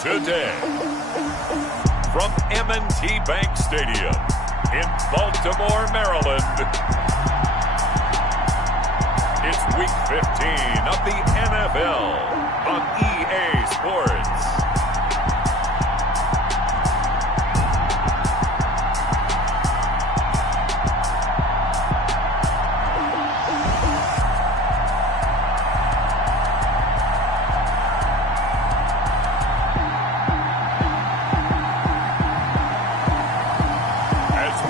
Today, from M&T Bank Stadium in Baltimore, Maryland, it's Week 15 of the NFL on EA Sports.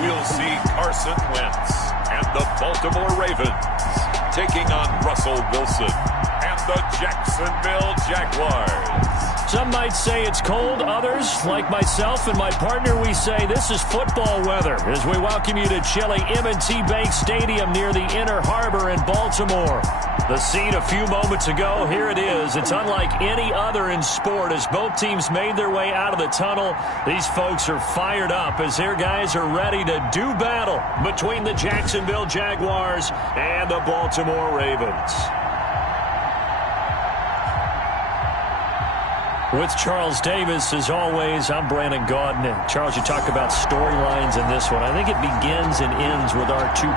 We'll see Carson Wentz and the Baltimore Ravens taking on Russell Wilson and the Jacksonville Jaguars. Some might say it's cold. Others, like myself and my partner, we say this is football weather as we welcome you to chilly M&T Bank Stadium near the Inner Harbor in Baltimore. The scene a few moments ago, here it is. It's unlike any other in sport as both teams made their way out of the tunnel. These folks are fired up as their guys are ready to do battle between the Jacksonville Jaguars and the Baltimore Ravens. With Charles Davis, as always, I'm Brandon Gaudin. And Charles, you talk about storylines in this one. I think it begins and ends with our two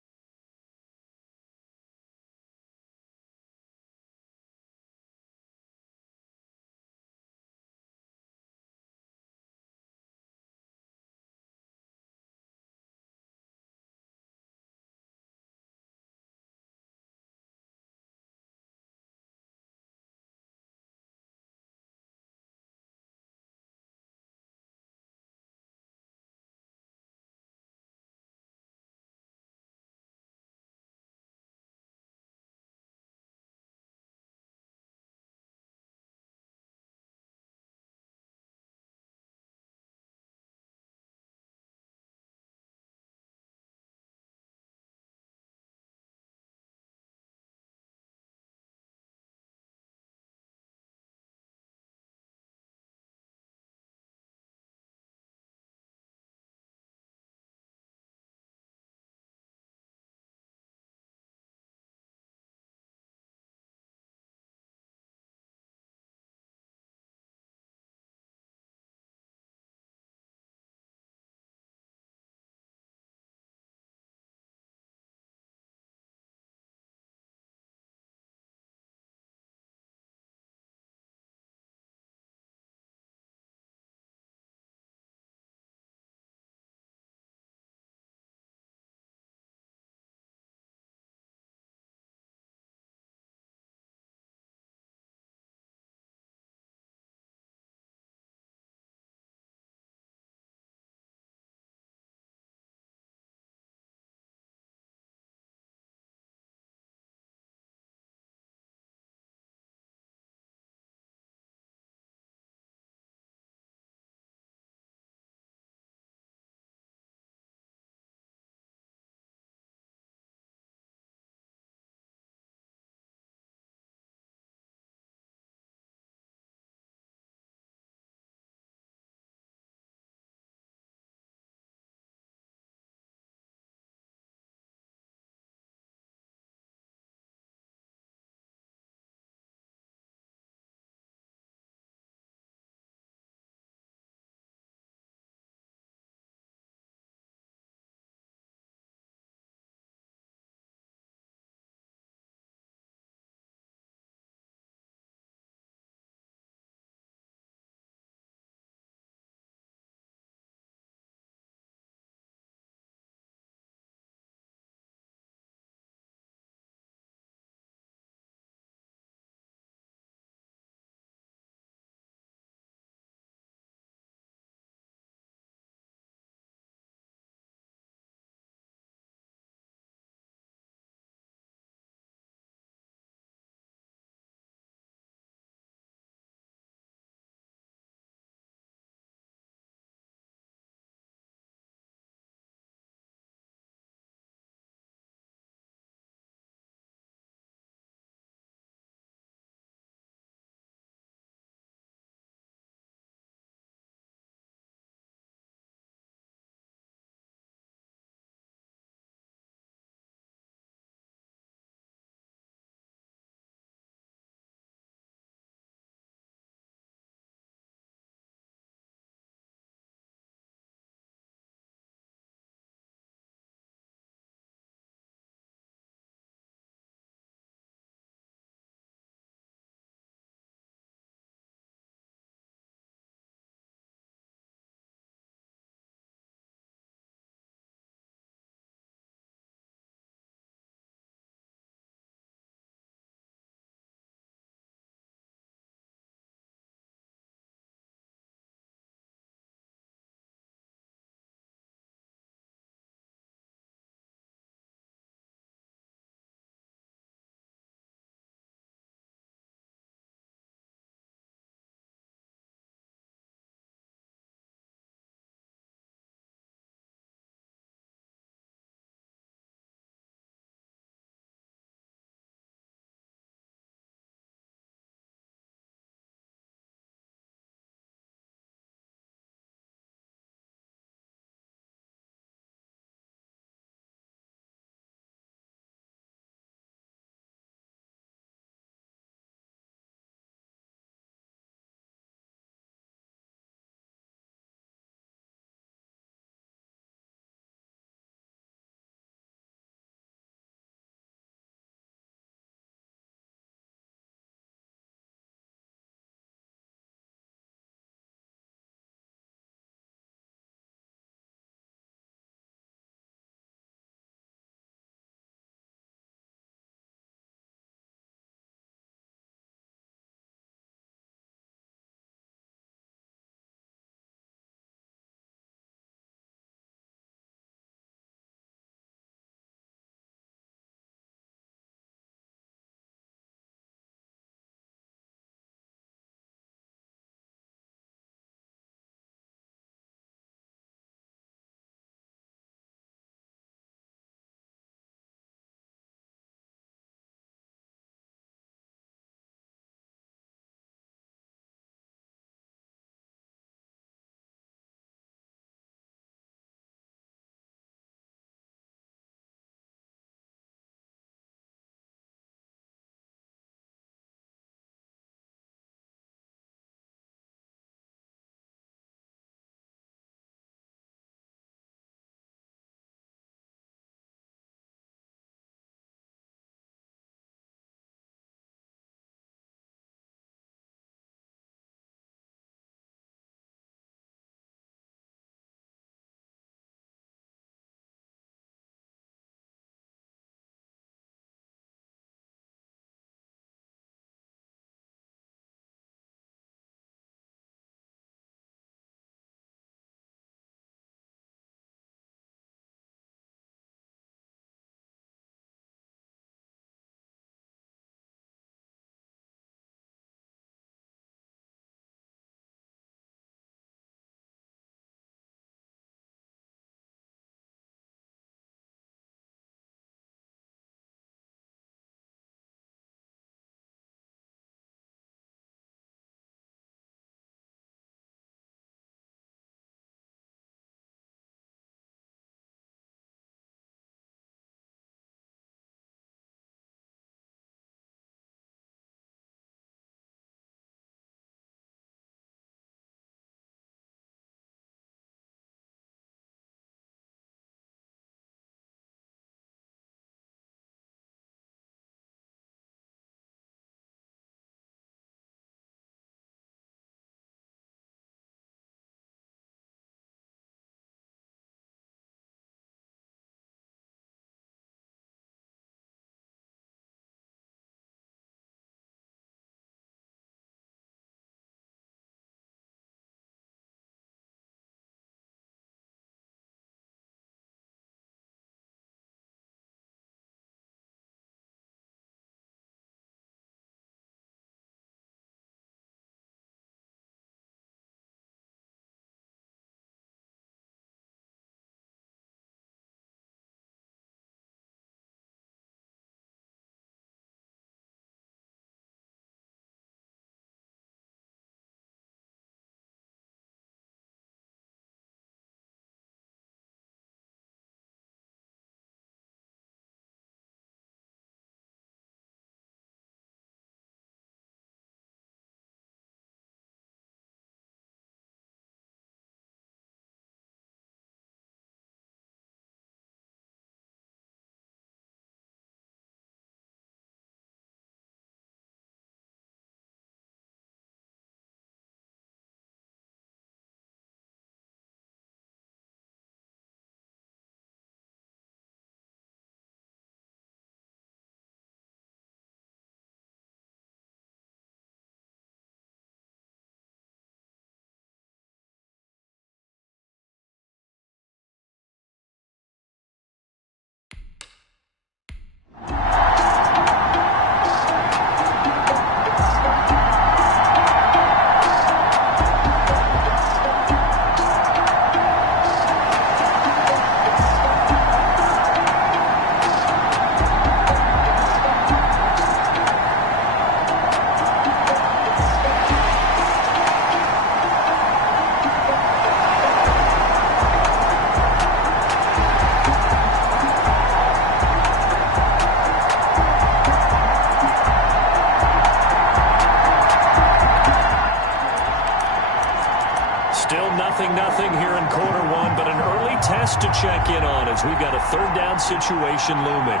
here in quarter one, but an early test to check in on as we've got a third down situation looming.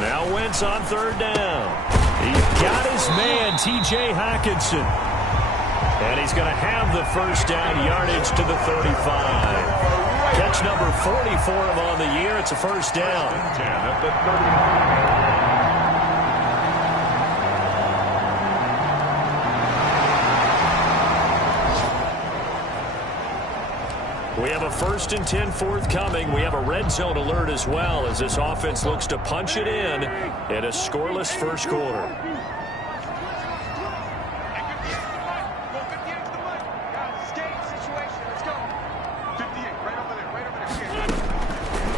Now Wentz on third down. He's got his man, T.J. Hockenson. And he's going to have the first down, yardage to the 35. Catch number 44 of on the year. It's a first down. 10 at the 30. We have a 1st and 10 forthcoming. We have a red zone alert as well as this offense looks to punch it in a scoreless first quarter.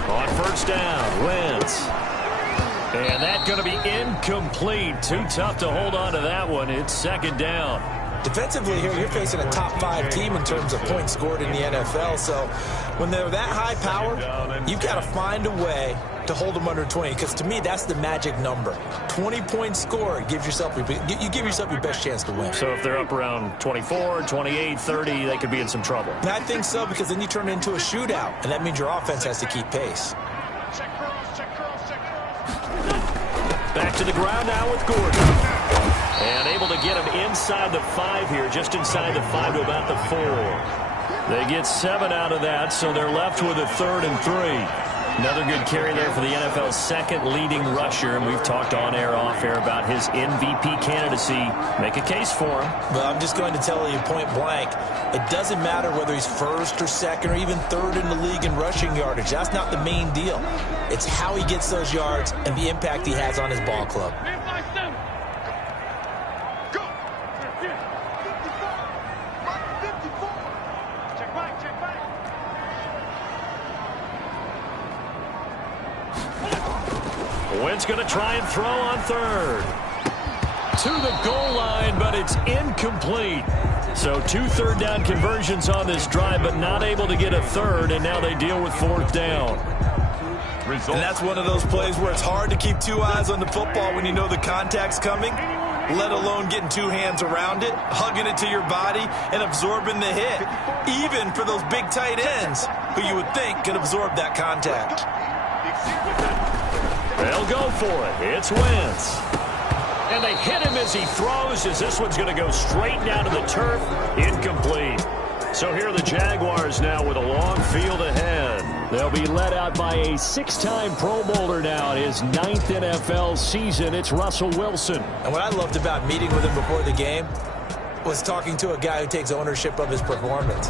On first down, Wentz. And that's going to be incomplete. Too tough to hold on to that one. It's second down. Defensively here, you're facing a top 5 team in terms of points scored in the NFL. So when they're that high power, you've got to find a way to hold them under 20. Because to me, that's the magic number. 20 points scored, you give yourself your best chance to win. So if they're up around 24, 28, 30, they could be in some trouble. And I think so, because then you turn it into a shootout, and that means your offense has to keep pace. Back to the ground now with Gordon. And able to get him inside the 5 here, just inside the 5 to about the 4. They get 7 out of that, so they're left with a 3rd and 3. Another good carry there for the NFL's second leading rusher, and we've talked on air, off air about his MVP candidacy. Make a case for him. Well, I'm just going to tell you point blank, it doesn't matter whether he's 1st or 2nd or even 3rd in the league in rushing yardage. That's not the main deal. It's how he gets those yards and the impact he has on his ball club. Wentz going to try and throw on 3rd. To the goal line, but it's incomplete. So 2 third down conversions on this drive, but not able to get a 3rd, and now they deal with 4th down. And that's one of those plays where it's hard to keep 2 eyes on the football when you know the contact's coming, let alone getting 2 hands around it, hugging it to your body, and absorbing the hit, even for those big tight ends who you would think could absorb that contact. They'll go for it. It's Wentz. And they hit him as he throws, as this one's going to go straight down to the turf. Incomplete. So here are the Jaguars now with a long field ahead. They'll be led out by a 6-time Pro Bowler now in his 9th NFL season. It's Russell Wilson. And what I loved about meeting with him before the game was talking to a guy who takes ownership of his performance.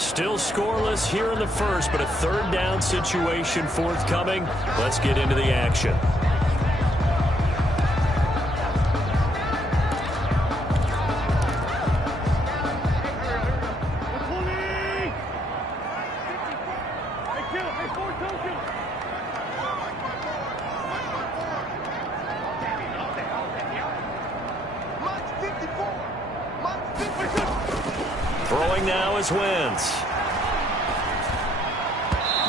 Still scoreless here in the first, but a 3rd down situation forthcoming. Let's get into the action. Throwing now is Wentz.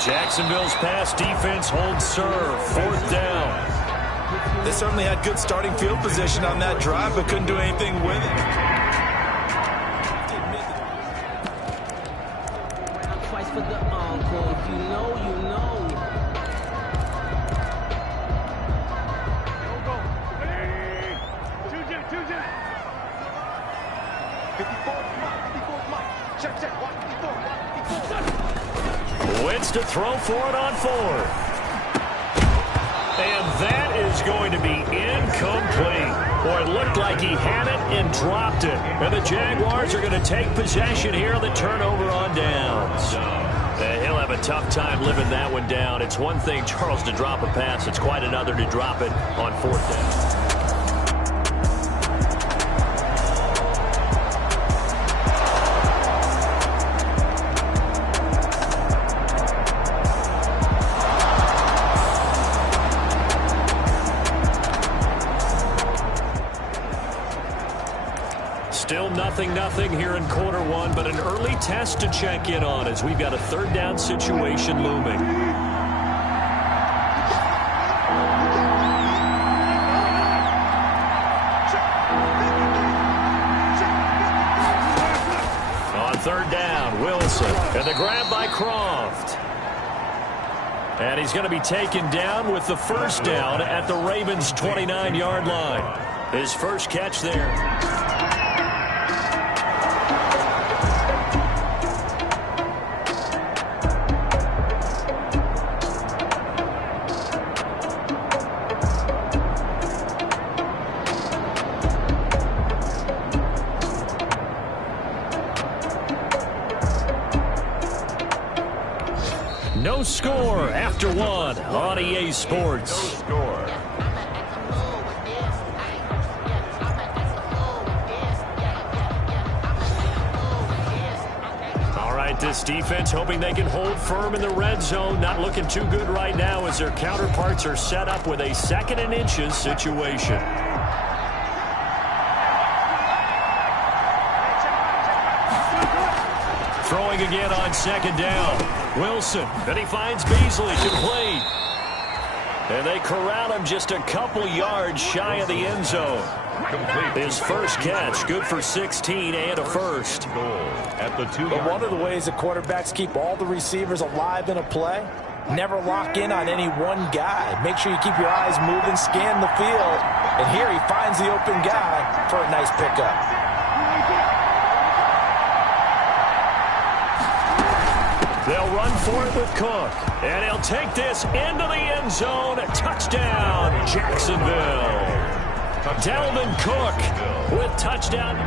Jacksonville's pass defense holds serve. 4th down. They certainly had good starting field position on that drive, but couldn't do anything with it. Twice for the encore. If you know, you know. has to throw for it on fourth. And that is going to be incomplete. Boy, it looked like he had it and dropped it. And the Jaguars are going to take possession here on the turnover on downs. He'll have a tough time living that one down. It's one thing, Charles, to drop a pass. It's quite another to drop it on fourth down. Still nothing here in quarter one, but an early test to check in on as we've got a third down situation looming. On third down, Wilson, and the grab by Croft. And he's going to be taken down with the first down at the Ravens' 29-yard line. His first catch there. No score after one on EA Sports. No score. All right, this defense hoping they can hold firm in the red zone. Not looking too good right now as their counterparts are set up with a 2nd and inches situation. Throwing again on 2nd down. Wilson, and he finds Beasley, complete. And they corral him just a couple yards shy of the end zone. His first catch, good for 16 and a first. At the 2-yard But one of the ways that quarterbacks keep all the receivers alive in a play, never lock in on any one guy. Make sure you keep your eyes moving, scan the field. And here he finds the open guy for a nice pickup. They'll run for it with Cook. And he'll take this into the end zone. Touchdown, Jacksonville. Dalvin Cook with touchdown.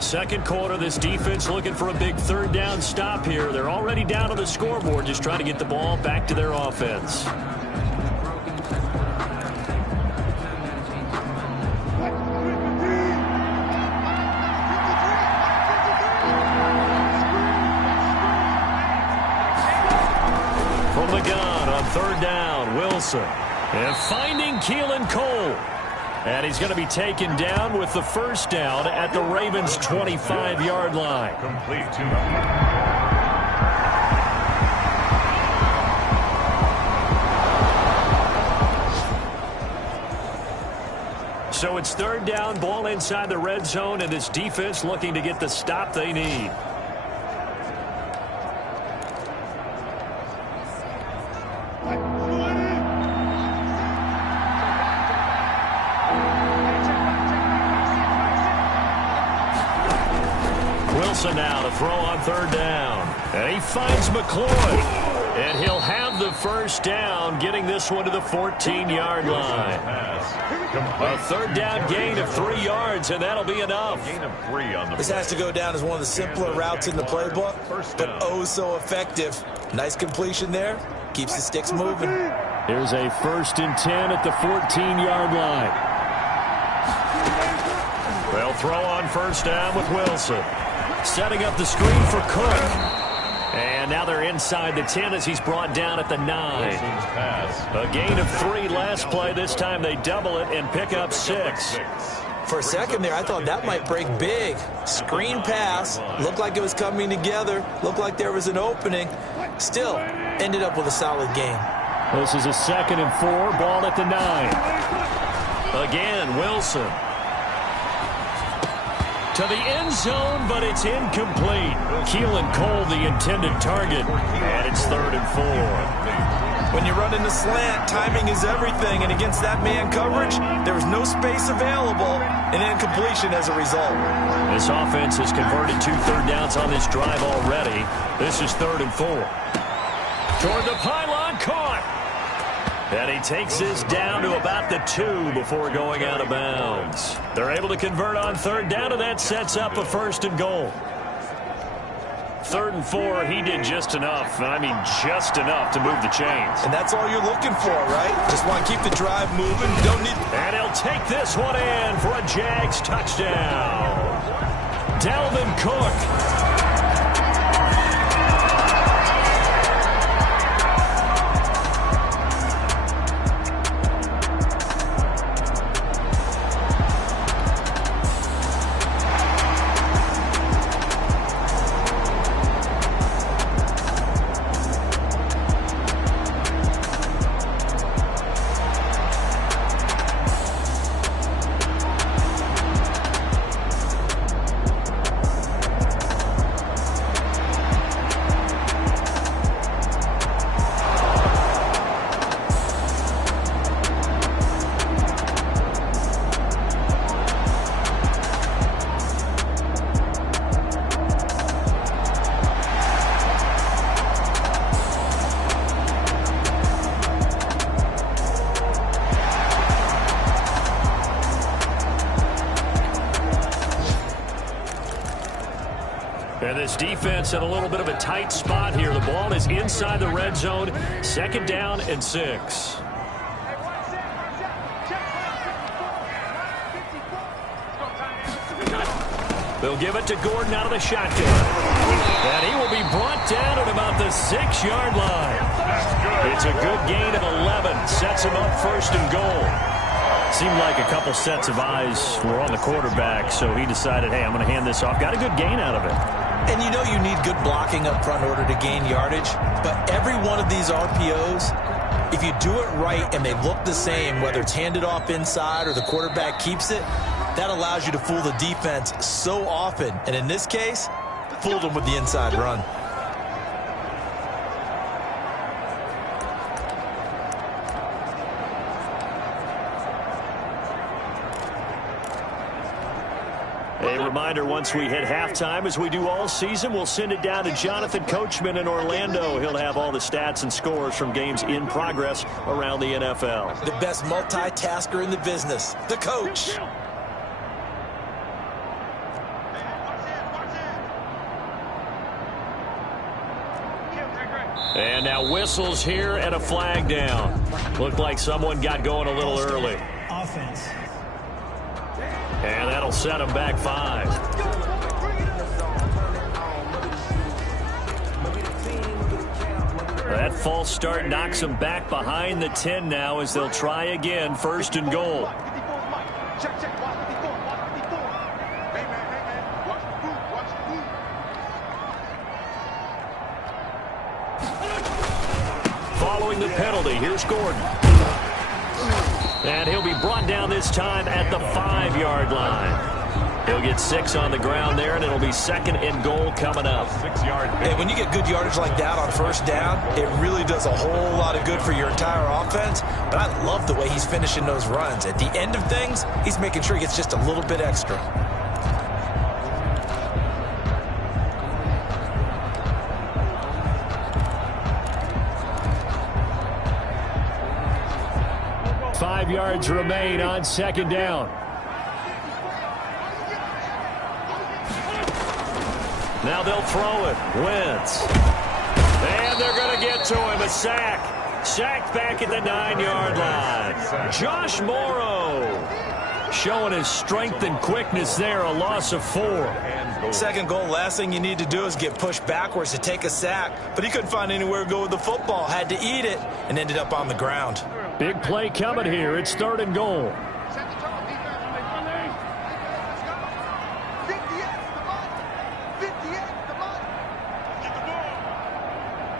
Second quarter, this defense looking for a big third down stop here. They're already down on the scoreboard, just trying to get the ball back to their offense. From the gun on third down, Wilson. And finding Keelan Cole. And he's going to be taken down with the first down at the Ravens' 25-yard line. Complete to So it's third down, ball inside the red zone, and this defense looking to get the stop they need. Wilson now to throw on third down. And he finds McCloy. And he'll have the first down, getting this one to the 14-yard line. A third down gain of 3 yards, and that'll be enough. gain of 3 on the This has to go down as one of the simpler routes in the playbook, but oh so effective. Nice completion there. Keeps the sticks moving. Here's a 1st and 10 at the 14-yard line. They'll throw on first down with Wilson. Setting up the screen for Cook. And now they're inside the 10 as he's brought down at the 9. A gain of 3 last play. This time they double it and pick up 6. For a second there, I thought that might break big. Screen pass. Looked like it was coming together. Looked like there was an opening. Still, ended up with a solid game. This is a 2nd and 4, ball at the 9. Again, Wilson. To the end zone, but it's incomplete. Keelan Cole, the intended target, and it's 3rd and 4. When you run in the slant, timing is everything, and against that man coverage, there was no space available, and incompletion as a result. This offense has converted 2 third downs on this drive already. This is 3rd and 4. Toward the pylon, caught. And he takes this down to about the 2 before going out of bounds. They're able to convert on 3rd down, and that sets up a 1st and goal. 3rd and 4, he did just enough, and I mean just enough to move the chains. And that's all you're looking for, right? Just want to keep the drive moving. Don't need... And he'll take this one in for a Jags touchdown. Dalvin Cook. And this defense in a little bit of a tight spot here. The ball is inside the red zone. 2nd down and 6. They'll give it to Gordon out of the shotgun. And he will be brought down at about the 6-yard line. It's a good gain of 11. Sets him up 1st and goal. Seemed like a couple sets of eyes were on the quarterback, so he decided, hey, I'm going to hand this off. Got a good gain out of it. And you know you need good blocking up front in order to gain yardage. But every one of these RPOs, if you do it right and they look the same, whether it's handed off inside or the quarterback keeps it, that allows you to fool the defense so often. And in this case, fooled them with the inside run. A reminder, once we hit halftime, as we do all season, we'll send it down to Jonathan Coachman in Orlando. He'll have all the stats and scores from games in progress around the NFL. The best multitasker in the business, the coach. And now whistles here and a flag down. Looked like someone got going a little early. Offense. And that'll set him back 5. That false start knocks him back behind the 10 now as they'll try again. 1st and goal. Following the penalty, here's Gordon. And he'll be brought down this time at the 5-yard line. He'll get 6 on the ground there, and it'll be 2nd and goal coming up. 6-yard. And when you get good yardage like that on 1st down, it really does a whole lot of good for your entire offense. But I love the way he's finishing those runs. At the end of things, he's making sure he gets just a little bit extra. Yards remain on 2nd down. Now they'll throw it. Wentz. And they're going to get to him. A sack. Sacked back at the 9-yard line. Josh Morrow showing his strength and quickness there. A loss of 4. 2nd goal, last thing you need to do is get pushed backwards to take a sack. But he couldn't find anywhere to go with the football. Had to eat it and ended up on the ground. Big play coming here. It's 3rd and goal.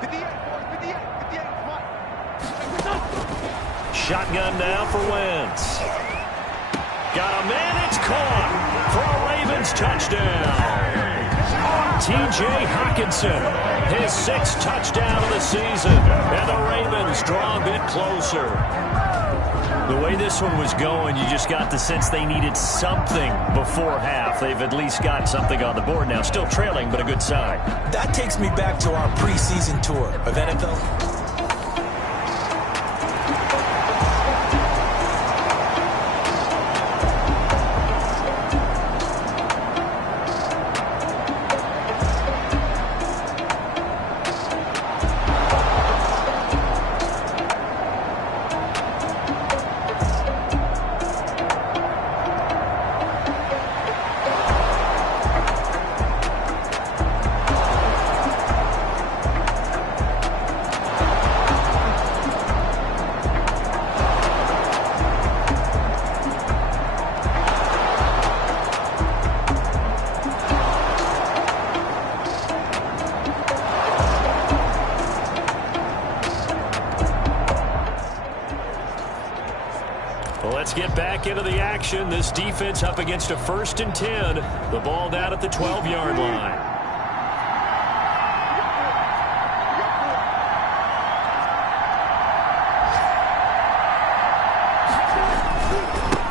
The shotgun now for Wentz. Got a man, it's caught for a Ravens touchdown. T.J. Hockenson, his 6th touchdown of the season, and the Ravens draw a bit closer. The way this one was going, you just got the sense they needed something before half. They've at least got something on the board now. Still trailing, but a good sign. That takes me back to our preseason tour of NFL. Let's get back into the action. This defense up against a 1st and 10. The ball down at the 12-yard line.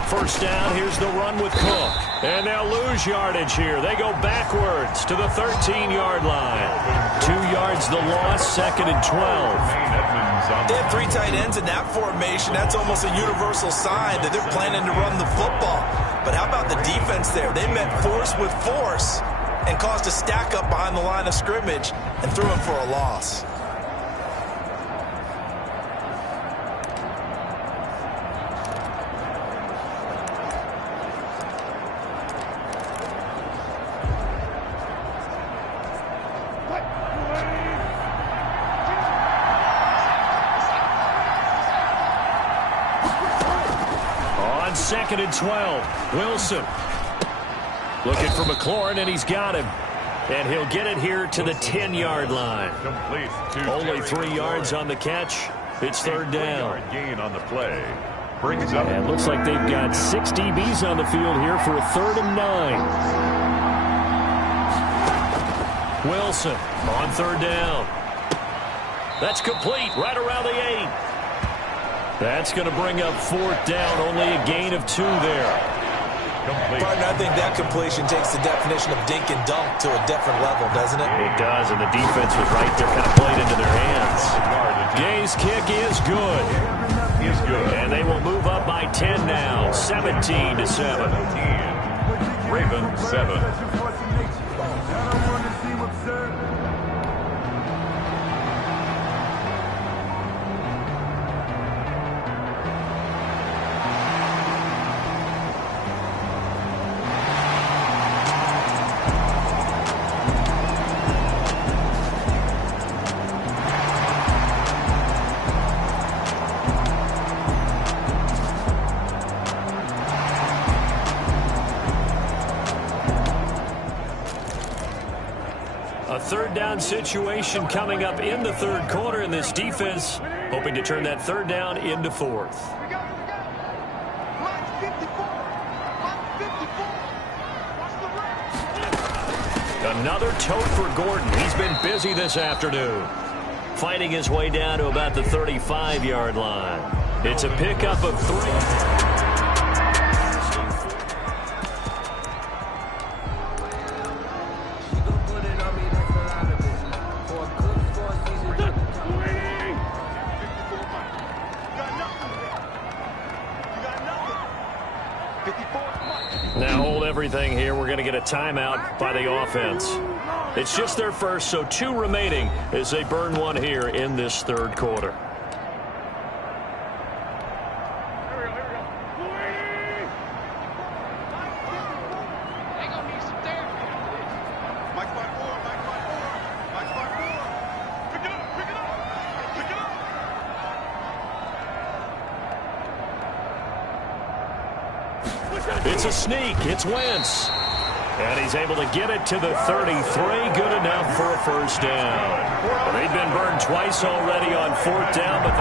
First down, here's the run with Cook. And they'll lose yardage here. They go backwards to the 13-yard line. 2 yards the loss, 2nd and 12. They have 3 tight ends in that formation. That's almost a universal sign that they're planning to run the football. But how about the defense there? They met force with force and caused a stack up behind the line of scrimmage and threw him for a loss. On 2nd and 12, Wilson looking for McLaurin, and he's got him. And he'll get it here to the 10-yard line. Only 3 yards on the catch. It's 3rd down. Gain on the play. Brings up. And looks like they've got 6 DBs on the field here for a 3rd and 9. Wilson on 3rd down. That's complete right around the 8. That's going to bring up 4th down. Only a gain of 2 there. Partner, I think that completion takes the definition of dink and dunk to a different level, doesn't it? It does, and the defense was right there, kind of played into their hands. Gay's kick is good. And they will move up by 10 now, 17-7. Ravens 7. A 3rd down situation coming up in the 3rd quarter, and this defense hoping to turn that 3rd down into 4th. Another tote for Gordon. He's been busy this afternoon, fighting his way down to about the 35-yard line. It's a pickup of 3. Now hold everything here. We're going to get a timeout by the offense. It's just their first, so 2 remaining as they burn 1 here in this 3rd quarter. It's a sneak. It's Wentz. And he's able to get it to the 33. Good enough for a 1st down. Well, they've been burned twice already on 4th down, but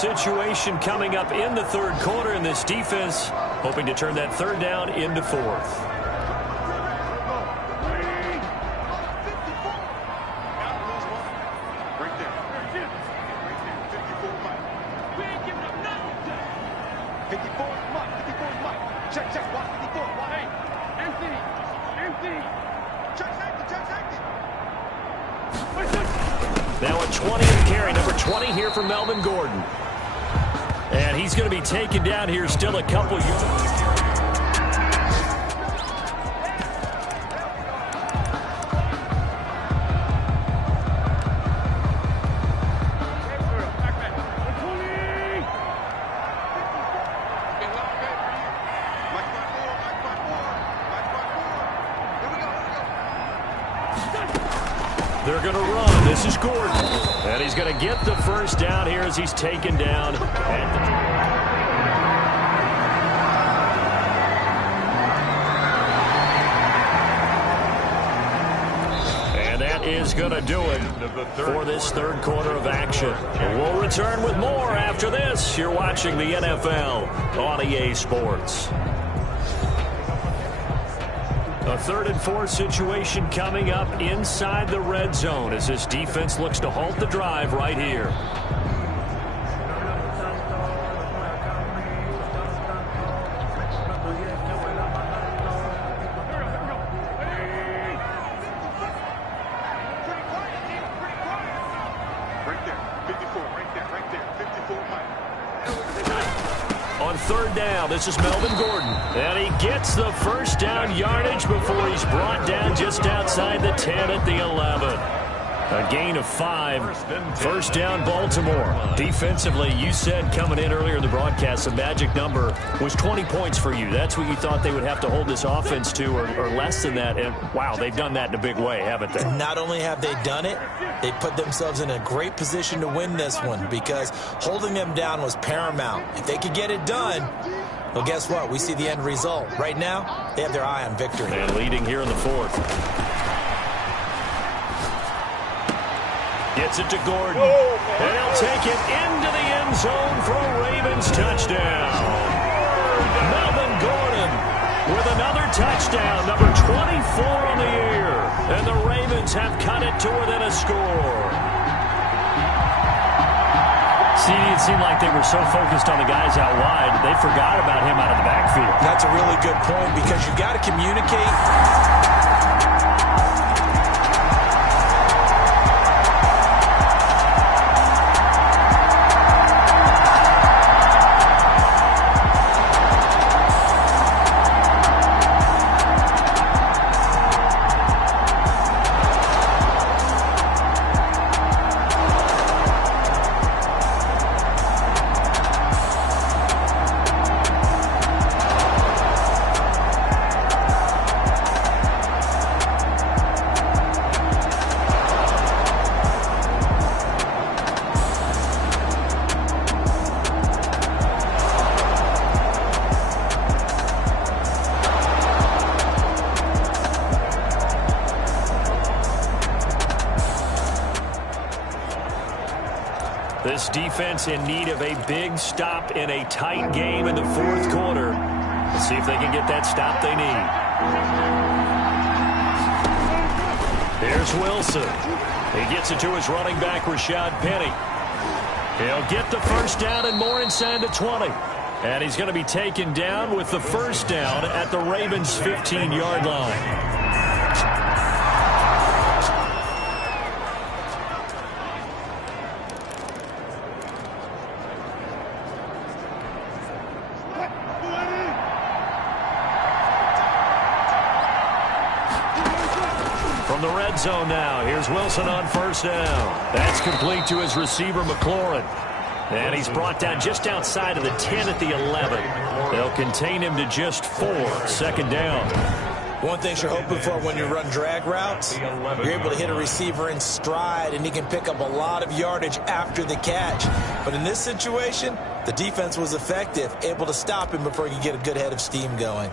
situation coming up in the third quarter, and this defense hoping to turn that third down into fourth. Now a 20th carry, number 20 here for Melvin Gordon. And he's going to be taken down here still a couple yards. They're going to run. This is Gordon. And he's going to get the first down here as he's taken down. And that is going to do it for this third quarter of action. We'll return with more after this. You're watching the NFL on EA Sports. A third and fourth situation coming up inside the red zone as this defense looks to halt the drive right here. On third down, this is Melvin Gordon. And he gets the first down yardage before he's brought down just outside the 10 at the 11. A gain of 5. First down, Baltimore. Defensively, you said coming in earlier in the broadcast, the magic number was 20 points for you. That's what you thought they would have to hold this offense to, or less than that. And, wow, they've done that in a big way, haven't they? Not only have they done it, they put themselves in a great position to win this one because holding them down was paramount. If they could get it done, well, guess what? We see the end result. Right now, they have their eye on victory. And leading here in the fourth. Gets it to Gordon. And he'll take it into the end zone for a Ravens touchdown. Melvin Gordon with another touchdown, number 24 on the year. And the Ravens have cut it to within a score. See, it seemed like they were so focused on the guys out wide, they forgot about him out of the backfield. That's a really good point because you've got to communicate. This defense in need of a big stop in a tight game in the fourth quarter. Let's see if they can get that stop they need. Here's Wilson. He gets it to his running back, Rashad Penny. He'll get the first down and more inside the 20. And he's going to be taken down with the first down at the Ravens' 15-yard line. From the red zone now, here's Wilson on first down. That's complete to his receiver, McLaurin. And he's brought down just outside of the 10 at the 11. They'll contain him to just 4. Second down. One thing you're hoping for when you run drag routes, you're able to hit a receiver in stride, and he can pick up a lot of yardage after the catch. But in this situation, the defense was effective, able to stop him before he could get a good head of steam going.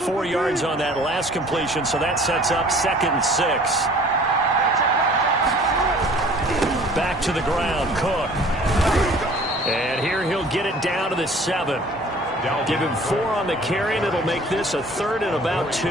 4 yards on that last completion, so that sets up 2nd and 6. back to the ground. Cook. And here he'll get it down to the 7. Give him 4 on the carry, and it'll make this a 3rd and about 2.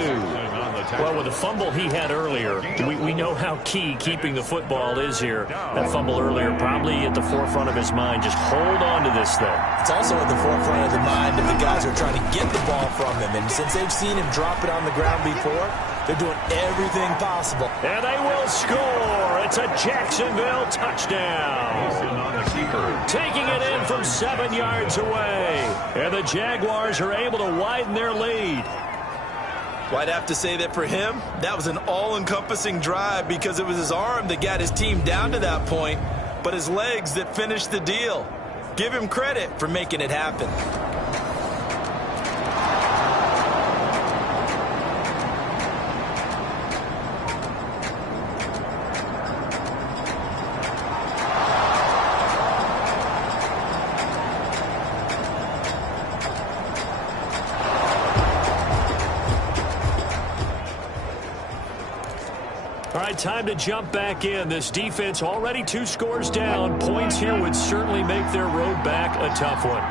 Well, with the fumble he had earlier, we know how key keeping the football is here. That fumble earlier probably at the forefront of his mind. Just hold on to this thing. It's also at the forefront of the mind of the guys who are trying to get the ball from him. And since they've seen him drop it on the ground before, they're doing everything possible. And they will score. It's a Jacksonville touchdown. Taking it in from 7 yards away. And the Jaguars are able to widen their lead. Well, I'd have to say that for him, that was an all-encompassing drive because it was his arm that got his team down to that point, but his legs that finished the deal. Give him credit for making it happen. All right, time to jump back in. This defense already 2 scores down. Points here would certainly make their road back a tough one.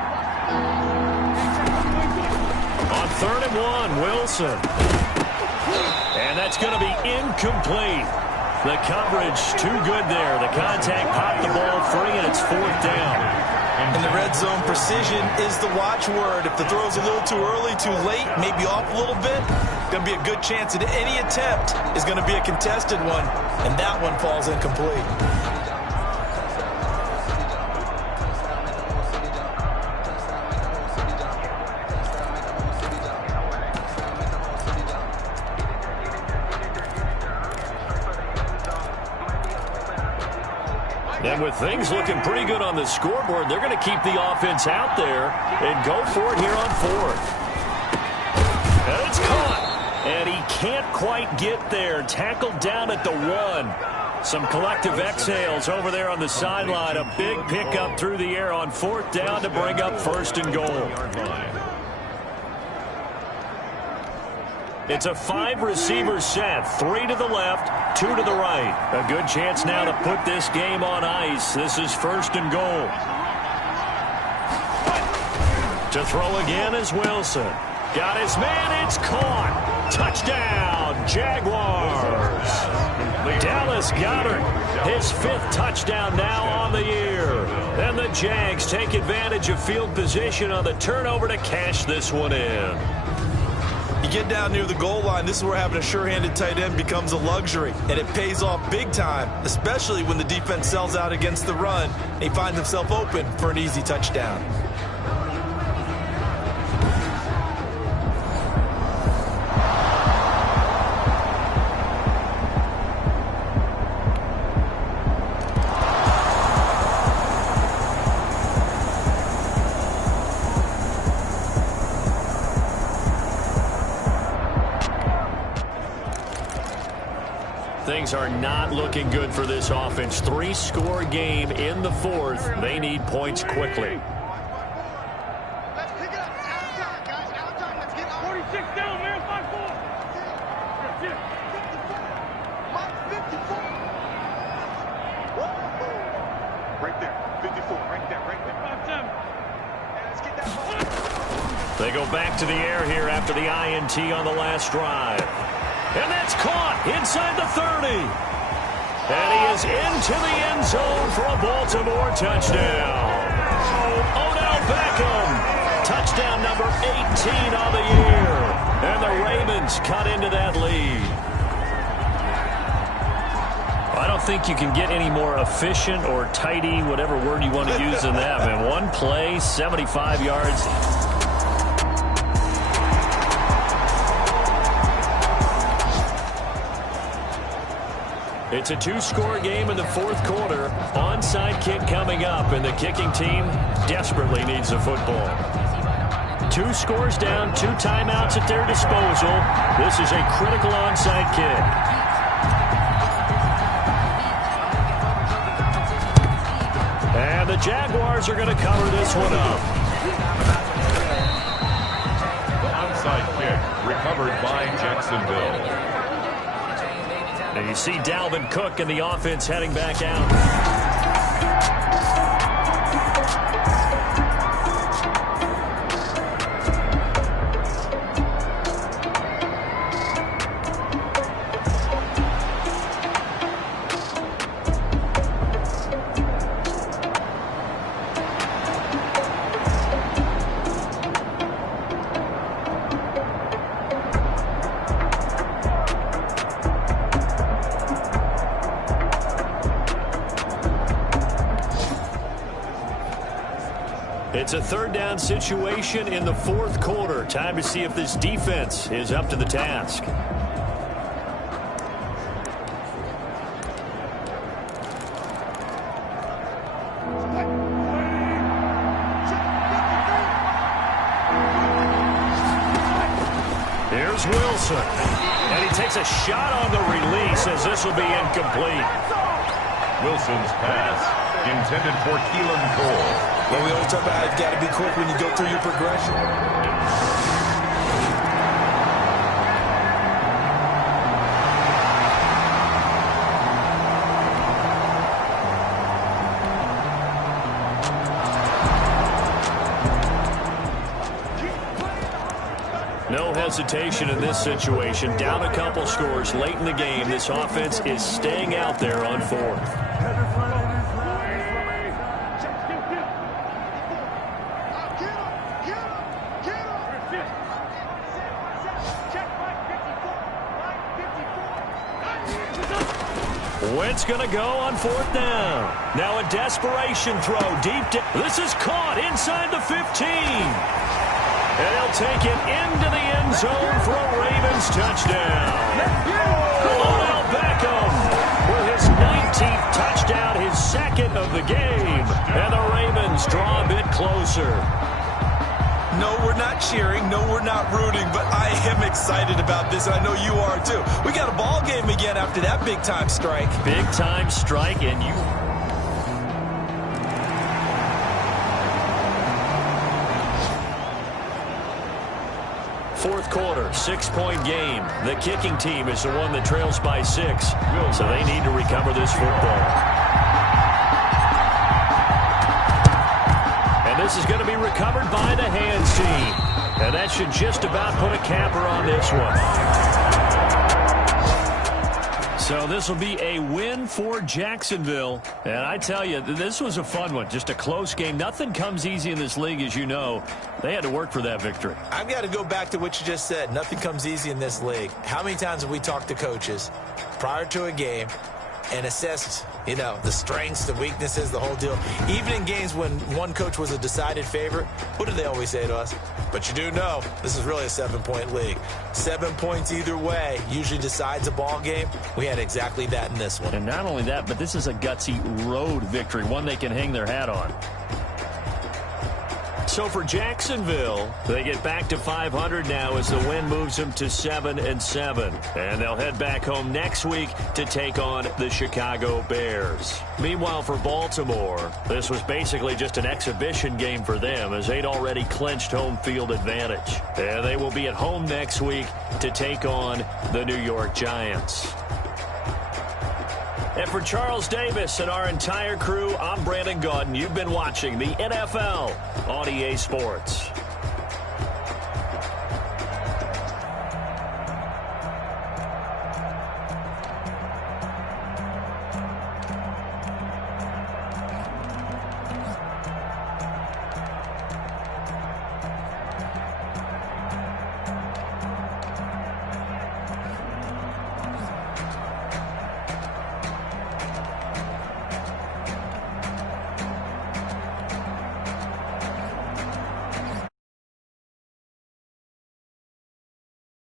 On 3rd and 1, Wilson. And that's going to be incomplete. The coverage too good there. The contact popped the ball free, and it's 4th down. In the red zone, precision is the watchword. If the throw's a little too early, too late, maybe off a little bit, going to be a good chance that any attempt is going to be a contested one, and that one falls incomplete. And with things looking pretty good on the scoreboard, they're going to keep the offense out there and go for it here on 4th. And it's caught. And he can't quite get there. Tackled down at the 1. Some collective exhales over there on the sideline. A big pickup through the air on 4th down to bring up 1st and goal. It's a 5-receiver set. 3 to the left, 2 to the right. A good chance now to put this game on ice. This is 1st and goal. To throw again is Wilson. Got his man. It's caught. Touchdown, Jaguars. Dallas Goedert, his 5th touchdown now on the year. And the Jags take advantage of field position on the turnover to cash this one in. You get down near the goal line, this is where having a sure-handed tight end becomes a luxury, and it pays off big time, especially when the defense sells out against the run and he finds himself open for an easy touchdown. Things are not looking good for this offense. 3-score game in the 4th. They need points quickly. Let's pick it up. It's out of time, guys. Out of time. Let's get 46 down, man. 5-4. That's it. 54. 54. Right there. 54. Right there. Right there. 5-7. And let's get that ball. They go back to the air here after the INT on the last drive. And that's caught inside the 30. And he is into the end zone for a Baltimore touchdown. Odell Beckham, touchdown number 18 on the year. And the Ravens cut into that lead. I don't think you can get any more efficient or tidy, whatever word you want to use in that, man. One play, 75 yards. It's a 2-score game in the 4th quarter. Onside kick coming up, and the kicking team desperately needs a football. 2 scores down, 2 timeouts at their disposal. This is a critical onside kick. And the Jaguars are going to cover this one up. Onside kick recovered by Jacksonville. And you see Dalvin Cook and the offense heading back out. It's a third down situation in the fourth quarter. Time to see if this defense is up to the task. Here's Wilson. And he takes a shot on the release as this will be incomplete. Wilson's pass intended for Keelan Cole. Well, we always talk about how you've got to be quick when you go through your progression. No hesitation in this situation. Down a couple scores late in the game. This offense is staying out there on fourth. Wentz going to go on fourth down. Now a desperation throw deep. This is caught inside the 15. And he'll take it into the end zone for a Ravens touchdown. Odell Beckham with his 19th touchdown, his second of the game. And the Ravens draw a bit closer. No, we're not cheering. No, we're not rooting. But I am excited about this. I know you are, too. We got a ball game again after that big-time strike. Big-time strike, and you... Fourth quarter, 6-point game. The kicking team is the one that trails by 6, so they need to recover this football. And this is going to be recovered by the hands team. And that should just about put a capper on this one. So this will be a win for Jacksonville. And I tell you, this was a fun one. Just a close game. Nothing comes easy in this league, as you know. They had to work for that victory. I've got to go back to what you just said. Nothing comes easy in this league. How many times have we talked to coaches prior to a game and assessed, you know, the strengths, the weaknesses, the whole deal? Even in games when one coach was a decided favorite, what do they always say to us? But you do know this is really a 7-point league. 7 points either way usually decides a ball game. We had exactly that in this one. And not only that, but this is a gutsy road victory, one they can hang their hat on. So for Jacksonville, they get back to 500 now as the win moves them to 7-7. And they'll head back home next week to take on the Chicago Bears. Meanwhile, for Baltimore, this was basically just an exhibition game for them as they'd already clinched home field advantage. And they will be at home next week to take on the New York Giants. And for Charles Davis and our entire crew, I'm Brandon Gaudin. You've been watching the NFL on EA Sports.